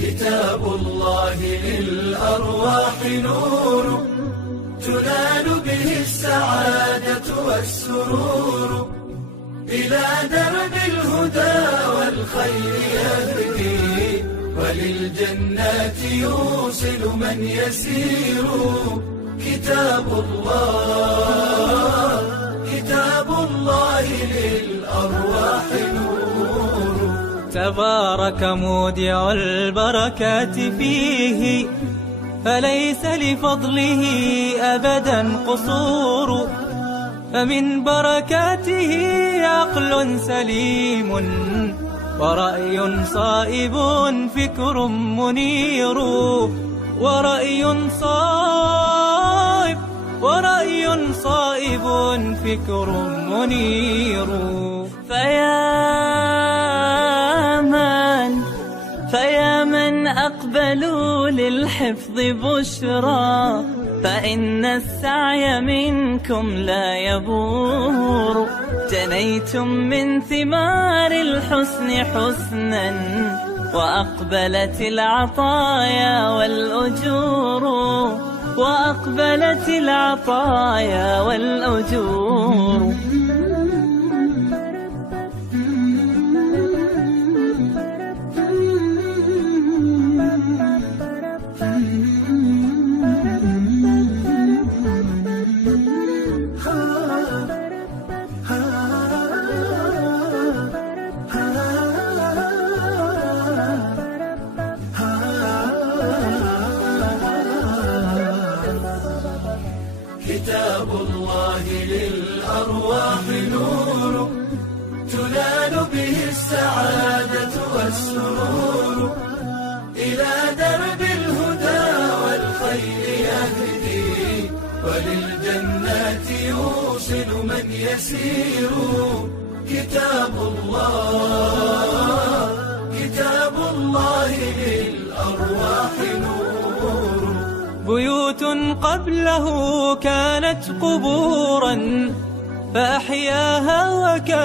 كتاب الله للأرواح نور، تنال به السعادة والسرور، إلى درب الهدى والخير يهدي، وللجنات يوصل من يسير. كتاب الله للأرواح نور. تبارك مودع البركات فيه، فليس لفضله أبدا قصور. فمن بركاته عقل سليم، ورأي صائب فكر منير. ورأي صائب فكر منير. فيا من أقبلوا للحفظ بشرى، فإن السعي منكم لا يبور. جنيتم من ثمار الحسن حسنا، وأقبلت العطايا والأجور. كتاب الله للأرواح نور، تنال به السعادة والسرور، إلى درب الهدى والخير يهدي، وللجنات يوصل من يسير. كتاب الله للأرواح نور. بيوت قبله كانت قبورا، فأحياها وكان